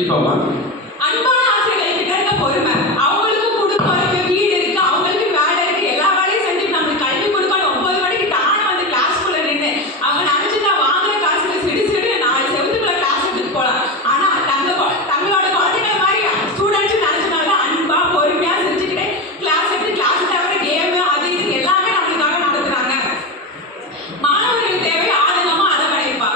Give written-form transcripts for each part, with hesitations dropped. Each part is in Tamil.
கண்டிப்பாமா. அன்பான ஆசிரியர்கள் கிட்ட இருக்க பொறுமை, அவங்களுக்கும் குடும்பம் இருக்கு, வீடு இருக்கு, அவங்களுக்கு வேலை இருக்கு, எல்லா வேலையும் செஞ்சு நம்மளுக்கு கல்வி கொடுக்கணும். 9 மணிக்கு தானே வந்து கிளாஸ்க்குள்ள நின்று அவங்க நினைச்சுட்டா வாங்குற காசுல சிடு சிடு 4 செவத்துக்குள்ள கிளாஸ் எடுத்துட்டு போகலாம். ஆனா தங்களோட குழந்தைகளை மாதிரி ஸ்டூடெண்ட்ஸ் நினைச்சனால அன்பா பொறுமையா செஞ்சுக்கிட்டே கிளாஸ் எடுத்து கிளாஸ் தவிர கேமு அது இது எல்லாமே நம்மளுக்காக நடத்துறாங்க. மாணவர்கள் தேவை ஆதங்கமா அரவணைப்பா.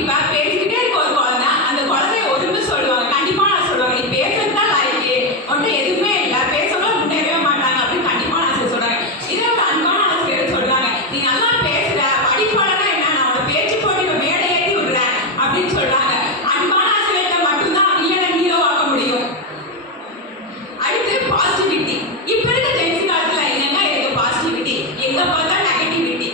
இப்ப பேசிக்கிட்டே இருக்க ஒரு குழந்தை, அந்த குழந்தைய ஒருமை சொல்லுவாங்க, கண்டிப்பா நான் சொல்லுவாங்க, நீ பேசுறதுதான் லாய்க்கு, உன்ட்ட எதுவுமே இல்லை, பேசலாம் முன்னேறவே மாட்டாங்க அப்படின்னு கண்டிப்பா நான் சொல்றாங்க. இதே ஒரு அன்பான ஆசிரியர் சொல்றாங்க, நீ நல்லா பேசுற, படிப்பாளனா என்ன, நான் உன பேச்சு போட்டிக்கு மேடை ஏற்றி விடுறேன் அப்படின்னு சொல்றாங்க. அன்பான ஆசிரியர்கிட்ட மட்டும்தான் வில்லனை ஹீரோ ஆக்க முடியும். அடுத்து பாசிட்டிவிட்டி. இப்ப இருக்க ஜென்சி காலத்துல என்னங்க இருக்கு பாசிட்டிவிட்டி? எங்க பார்த்தா நெகட்டிவிட்டி,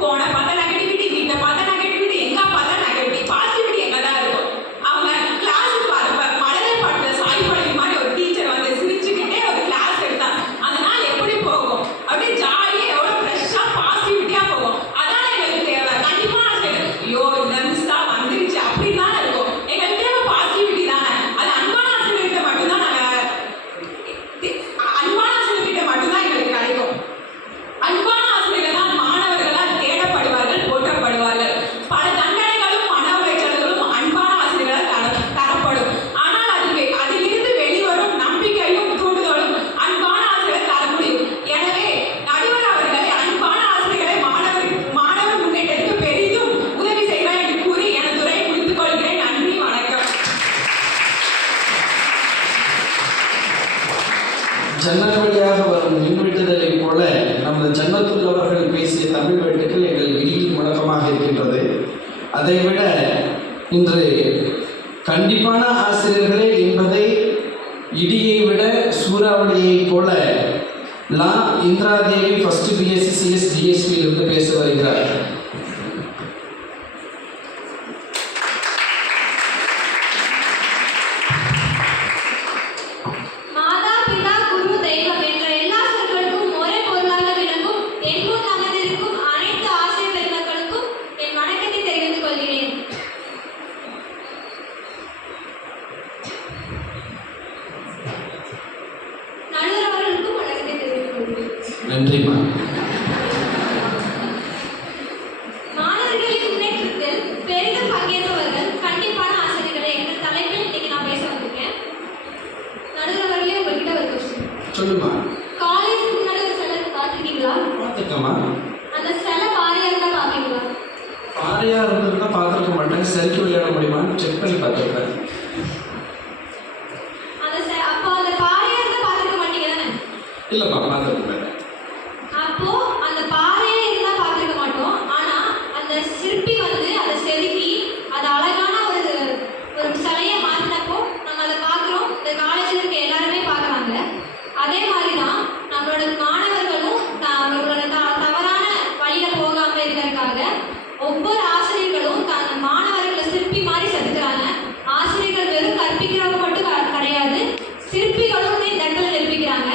போன பார்த்தா நெகட்டிவிட்டி, வீட்டை பார்த்தா நெகட்டிவிட்டி, எங்க பார்த்தா நெகட்டிவிட்டி. பாசிட்டிவிட்டி எங்க தான் இருக்கும்? அவங்க கிளாஸுக்கு வரப்ப மழலை பாட்டுல சாய்பாடி மாதிரி ஒரு டீச்சர் வந்து சிரிச்சுக்கிட்டே ஒரு கிளாஸ் எடுத்தா அந்த நாள் எப்படி போகும்? அப்படியே ஜாலியா எவ்வளவு ஃப்ரெஷ்ஷா பாசிட்டிவிட்டியா போகும். அதான எங்களுக்கு தேவை. கண்டிப்பா நான் சொல்றேன், ஐயோ இந்த மிஸ் தான் வந்துருச்சு அப்படின்னு தானே இருக்கும். எங்களுக்கு தேவை பாசிட்டிவிட்டி தானே. அது அன்பான ஆசிரியர்கிட்ட மட்டும்தான் அன்பான ஆசிரியர்கிட்ட மட்டும்தான் எங்களுக்கு கிடைக்கும். அன்பான ஆசிரியர்கள் தான் மாணவர்களால் தேடப்படுவார்கள், போற்றப்படுவார்கள். பல தண்டனைகளும் மன உளைச்சல்களும் அன்பான ஆசிரியர்களால் தரப்படும். ஆனால் அதிலிருந்து வெளிவரும் நம்பிக்கையும் தூண்டுதலும் அன்பான ஆசிரியர் தர முடியும். எனவே நடுவர் அவர்களை அன்பான ஆசிரியர்களை மாணவர் முன்னேற்றத்துக்கு பெரிதும் உதவி செய்வார் என்று கூறி எனது உரையை முடித்துக் கொள்கிறேன். நன்றி, வணக்கம். ஜன்னல் வழியாக வரும் மின்வெட்டுதலை போல நமது ஜன்னத்துள்ளவர்கள் பேசிய தமிழ் வெட்டுக்கள் எங்கள் வெளியில் முழக்கமாக இருக்கின்றது. அதைவிட இன்று கண்டிப்பான ஆசிரியர்களே என்பதை இடியை விட சூறாவளியை போல லா இந்திராதேவி ஃபர்ஸ்ட் பிஎஸ்சி சிஎஸ் டிஎஸ்பியிலிருந்து பேச வருகிறார். மாதா பிதா குரு தெய்வம் என்ற எல்லா சொற்களுக்கும் ஒரே பொருளாக விளங்கும் என் முன் அமர்ந்திருக்கும் அனைத்து ஆசிரியர் பெருமக்களுக்கும் என் வணக்கத்தை தெரிவித்துக் கொள்கிறேன். நடுவர் அவர்களுக்கும் வணக்கத்தை தெரிவித்துக் கொள்கிறேன். நன்றிமா. மாணவர்களின் முன்னேற்றத்தில் பெரிதும் பங்கேற்பவர்கள் கண்டிப்பான ஆசிரியர்களே என்ற தலைப்பில் இன்னைக்கு நான் பேச வந்திருக்கேன். நடுவர் அவர்களே, உங்ககிட்ட ஒரு கொஸ்டின். சொல்லுமா. காலேஜுக்கு முன்னாடி ஒரு சிலை பார்த்துருக்கீங்களா? பார்த்துக்கம்மா. அந்த சிலை பாறையாக இருந்தால் பார்ப்பீங்களா? பாறையாக இருந்ததுன்னா பார்த்துருக்க மாட்டேன். சரிக்கு விளையாட முடியுமான்னு செக் பண்ணி பார்த்துருப்பேன். அப்போ அந்த பாறையாக இருந்தால் பார்த்துருக்க மாட்டீங்க தானே? இல்லைம்மா, பார்த்துருப்பேன். அப்போ அந்த பாறையே இருந்தா பார்த்துருக்க மாட்டோம். ஆனா அந்த சிற்பி வந்து அதை செதுக்கி அது அழகான ஒரு சிலையை மாற்றினப்போ நம்ம அதை பார்க்குறோம். இந்த காலேஜில் இருக்க எல்லாருமே பார்க்குறாங்க. அதே மாதிரி தான் நம்மளோட மாணவர்களும் அவங்களோட தவறான வழியில போகாம இருக்கிறதுக்காக ஒவ்வொரு ஆசிரியர்களும் தன் மாணவர்களை சிற்பி மாதிரி செதுக்குறாங்க. ஆசிரியர்கள் வெறும் கற்பிக்கிறவங்க மட்டும் கிடையாது, சிற்பிகளும் இந்த இடத்துல நிரூபிக்கிறாங்க.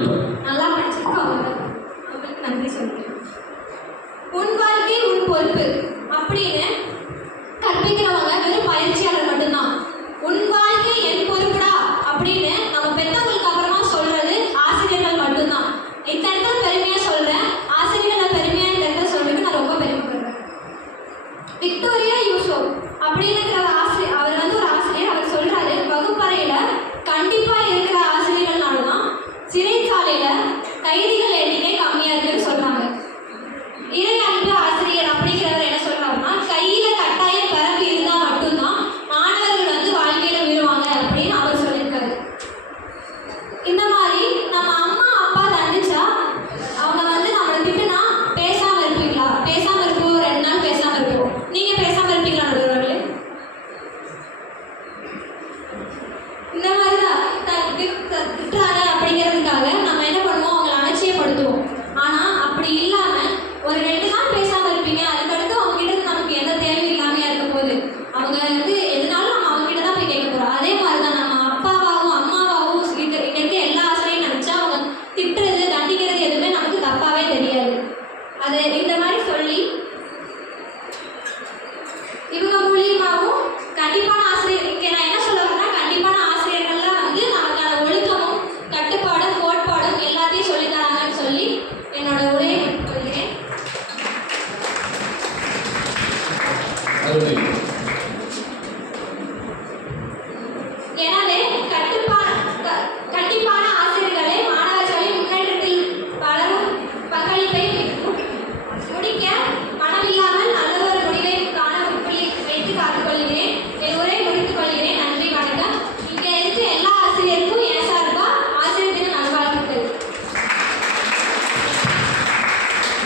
படிப்பார். நல்லா படிச்சிருக்கோம் அவங்களுக்கு நன்றி சொல்லிக்கிறேன். உன் வாழ்க்கை உன் பொறுப்பு அப்படின்னு கற்பிக்கிறவங்க வெறும் பயிற்சியாளர் மட்டும்தான். உன் வாழ்க்கை என் பொறுப்புடா அப்படின்னு நம்ம பெற்றவங்களுக்கு அப்புறமா சொல்றது ஆசிரியர்கள் மட்டும்தான். இந்த இடத்துல பெருமையா சொல்றேன், ஆசிரியர்களை பெருமையா இந்த இடத்துல சொல்றதுக்கு நான் ரொம்ப பெருமைப்படுறேன். விக்டோரியா யூசோ அப்படின்னு அவர் வந்து ஒரு ஆசிரியர். அவர் சொல்றாரு, வகுப்பறையில கண்டிப்பா இருக்கிற ஆசிரியர்கள்னாலதான் சிறைச்சாலையில கைதிகள் எண்ணிக்கை கம்மியா இருக்குன்னு சொல்றாங்க. இறை அன்பு ஆசிரியர் அப்படிங்கிறவர் என்ன சொல்றாருன்னா, கையில கட்டாய பரப்பு இருந்தா மட்டும்தான் மாணவர்கள் வந்து வாழ்க்கையில விழுவாங்க அப்படின்னு அவர் சொல்லியிருக்காரு. இந்த மாதிரி நம்ம அம்மா அப்பா தண்டிச்சா அவங்க வந்து நம்மளை திட்டுனா பேசாம இருப்பீங்களா? பேசாம இருப்போம், 2 நாள் பேசாம இருப்போம். நீங்க பேசாம இருப்பீங்களா நடுவர்களே? இந்த மாதிரிதான் திட்டுறாங்க அப்படிங்கிறதுக்காக நம்ம என்ன பண்ணுவோம், அவங்களை அலட்சியப்படுத்துவோம். ஆனா அப்படி இல்லாம ஒரு 2 நாள் பேசாம இருப்பீங்க, அதுக்கடுத்து அவங்க கிட்ட நமக்கு எந்த தேவையும் இல்லாமையா இருக்க போகுது. அவங்க வந்து எதுனாலும் நம்ம அவங்க கிட்ட தான் போய் கேட்க போறோம். அதே மாதிரிதான் நம்ம அப்பாவாகவும் அம்மாவாகவும் இங்க இருக்க எல்லா ஆசிரியரும் நினைச்சா அவங்க திட்டுறது தண்டிக்கிறது எதுவுமே நமக்கு தப்பாவே தெரியாது. அது இந்த மாதிரி சொல்லி இவங்க மூலியமாகவும் கண்டிப்பான ஆசிரியர், இங்க நான் என்ன சொல்ல வரேன்னா, கண்டிப்பான ஆசிரியர்கள்ல வந்து நமக்கான ஒழுக்கமும் கட்டுப்பாடும் கோட்பாடும் எல்லாத்தையும் சொல்லி தராங்கன்னு சொல்லி என்னோட உரையை கொள்கிறேன். அருமை. எனவே கண்டிப்பான ஆசிரியர்களே மாணவர்களின் முன்னேற்றத்தில் வளரும் பங்களிப்பை முடிக்க மனமில்லாமல் நல்ல ஒரு முடிவை காண உட்புள்ளி வைத்து காத்துக்கொள்கிறேன். என் உரை முடித்துக் கொள்கிறேன். நன்றி, வணக்கம். இங்க இருக்க எல்லா ஆசிரியருக்கும் என் சார்பா ஆசிரியர் தின நல்வாழ்த்துக்கள்.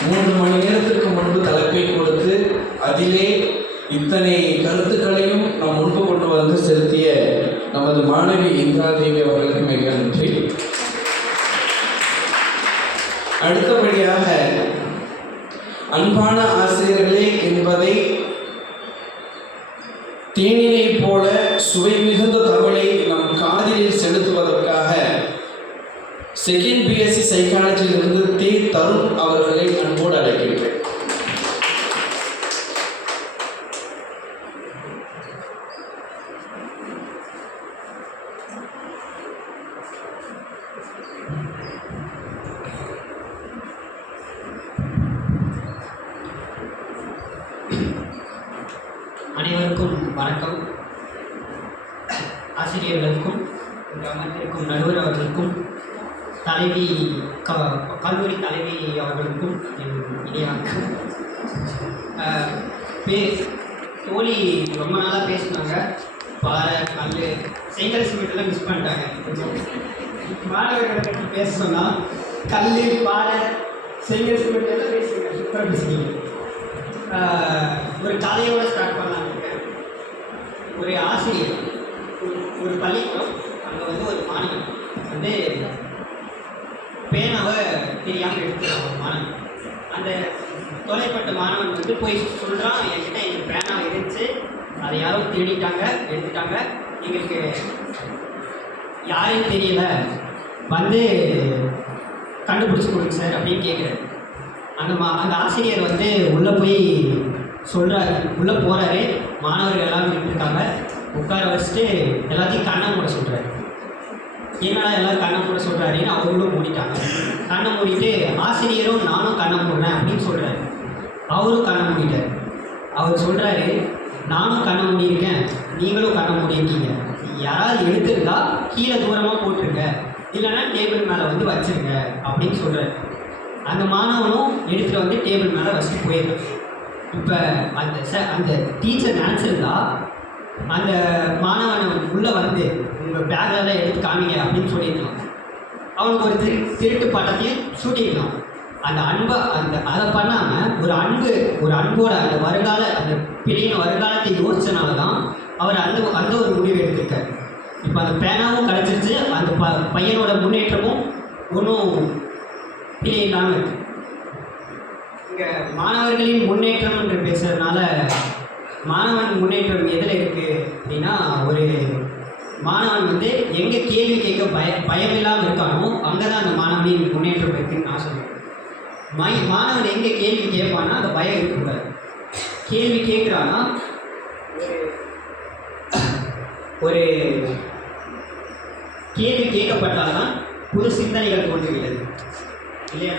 3 மணி நேரத்திற்கு முன்பு தலைப்பை கொடுத்து அதிலே இத்தனை கருத்துக்களையும் நம் முன்பு கொண்டு வந்து செலுத்திய நமது மாணவி இந்திரா தேவி அவர்களுக்கு மிக நன்றி. அடுத்தபடியாக அன்பான ஆசிரியர்களே என்பதை தேனினை போல சுவை மிகுந்த தமிழை நம் காதில் செலுத்துவதற்காக செகண்ட் பிஎஸ்சி சைக்காலஜியிலிருந்து தி தருண் அவர்களை அன்போடு அழைக்கின்றேன். அனைவருக்கும் வணக்கம். ஆசிரியர்களுக்கும் அமர்ந்திருக்கும் நடுவர் அவர்களுக்கும் தலைவி கல்லூரி தலைவி அவர்களுக்கும் என் இனிய வணக்கம். தோழி ரொம்ப நாளாக பேசினாங்க. பாறை கல் செங்கல் சிமெண்ட்லாம் மிஸ் பண்ணிட்டாங்க. கொஞ்சம் மாணவர்களை பற்றி பேச சொன்னால் கல் பாறை செங்கல் சிமெண்ட் எல்லாம் பேசுங்க, சூப்பராக பேசுகிறீங்க. ஒரு கதையோடு ஸ்டார்ட் பண்ணலான்னு இருக்கேன். ஒரு ஆசிரியர் ஒரு பள்ளிக்கூடம், அங்கே வந்து ஒரு மாணவன் வந்து பேனாவை தெரியாமல் எடுத்துக்கிறான். ஒரு மாணவன், அந்த தொலைப்பட்ட மாணவன் வந்து போய் சொல்கிறான், என்கிட்ட எங்கள் பேனாவை இருந்துச்சு, அதை யாரும் திருடிட்டாங்க, எடுத்துட்டாங்க, எங்களுக்கு யாரும் தெரியல, வந்து கண்டுபிடிச்சி கொடுங்க சார் அப்படின்னு கேட்குறாரு. அந்த ஆசிரியர் வந்து உள்ளே போய் சொல்கிறாரு, உள்ளே போகிறாரு. மாணவர்கள் எல்லாம் இருக்காங்க, உட்கார வச்சுட்டு எல்லாத்தையும் கண்ணை மூட சொல்கிறாரு. என்னடா எல்லோரும் கண்ணை மூட சொல்கிறாருன்னு அவர்களும் மூடிட்டாங்க. கண்ணை மூடிட்டு ஆசிரியரும் நானும் கண்ணை மூடுறேன் அப்படின்னு சொல்கிறாரு. அவரும் கண்ணை மூடிட்டார். அவர் சொல்கிறாரு, நானும் கண்ணை மூடியிருக்கேன், நீங்களும் கண்ணை மூடியிருக்கீங்க, யாராவது எடுத்துருந்தா கீழே தூரமாக போட்டுருங்க, இல்லைன்னா டேபிள் மேலே வந்து வச்சுருங்க அப்படின்னு சொல்கிறார். அந்த மாணவனும் எடுத்துகிட்டு வந்து டேபிள் மேலே வச்சுட்டு போயிடுறான். இப்போ அந்த டீச்சர் நினச்சிருந்தா அந்த மாணவனை உள்ளே வந்து உங்கள் பேக்கில் எடுத்து காமிங்க அப்படின்னு சொல்லியிருக்கலாம். அவனுக்கு ஒரு திருட்டு பட்டத்தையும் சூட்டியிருக்கலாம். அந்த அன்பை அதை பண்ணாமல் ஒரு அன்போட அந்த அந்த பிள்ளைங்க வருங்காலத்தை யோசிச்சனால தான் அவர் அந்த ஒரு முடிவு எடுத்திருக்காரு. இப்போ அந்த பேனாவும் கிடச்சிருச்சு, அந்த பையனோட முன்னேற்றமும் ஒன்றும் பிழை இல்லாமல் இருக்குது. இங்கே மாணவர்களின் முன்னேற்றம் என்று பேசுகிறதுனால மாணவன் முன்னேற்றம் எதில் இருக்குது அப்படின்னா, ஒரு மாணவன் வந்து எங்கே கேள்வி கேட்க பயம் இல்லாமல் இருக்கானோ அங்கே தான் அந்த மாணவனின் முன்னேற்றம் இருக்குன்னு நான் சொல்லுவேன். மாணவன் எங்கே கேள்வி கேட்பான்னா அந்த பயம் இருக்கக்கூடாது. கேள்வி கேட்குறான்னா ஒரு கேள்வி கேட்கப்பட்டால்தான் புது சிந்தனைகள் தோன்றுகிறது இல்லையா?